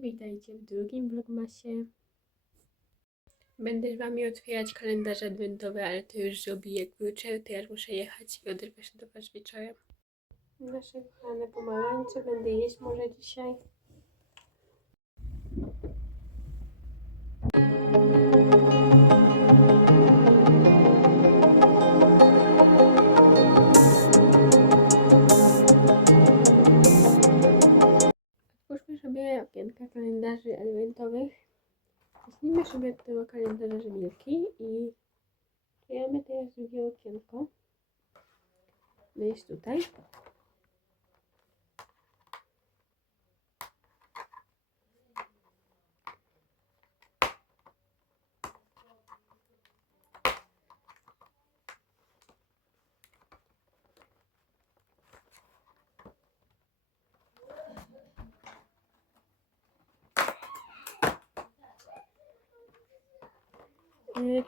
witajcie w drugim vlogmasie. Będę z Wami otwierać kalendarz adwentowy, ale to już zrobię jak wrócę, teraz muszę jechać i oderwę się do Was wieczorem. Nasze kochane pomarańcze będę jeść może dzisiaj. Okienka kalendarzy adwentowych. Zacznijmy sobie od tego kalendarza żebielki i otwieramy teraz drugie okienko. No jest tutaj.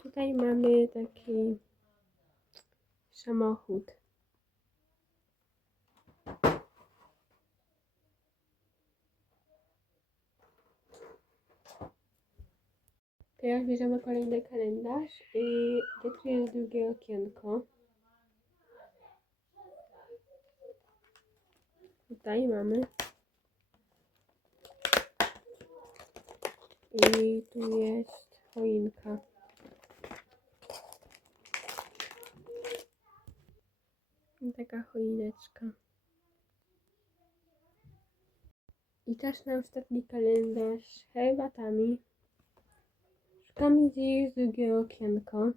Tutaj mamy taki samochód. Teraz bierzemy kolejny kalendarz i tu jest drugie okienko. Tutaj mamy. I tu jest choinka. Taka choineczka. I też na ostatni kalendarz herbatami. Szukamy gdzie jest drugie okienko.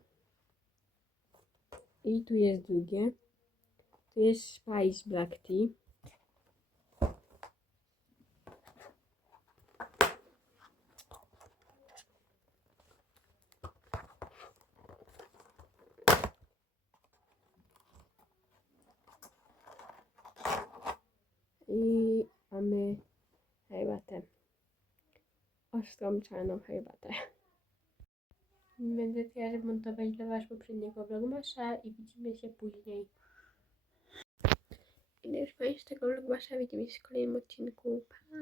I tu jest drugie. Tu jest Spice Black Tea. I mamy herbatę. Ostrą, czarną herbatę. Będę teraz montować dla Was poprzedniego vlogmasza i widzimy się później. I już koniec tego vlogmasza. Widzimy się w kolejnym odcinku. Pa!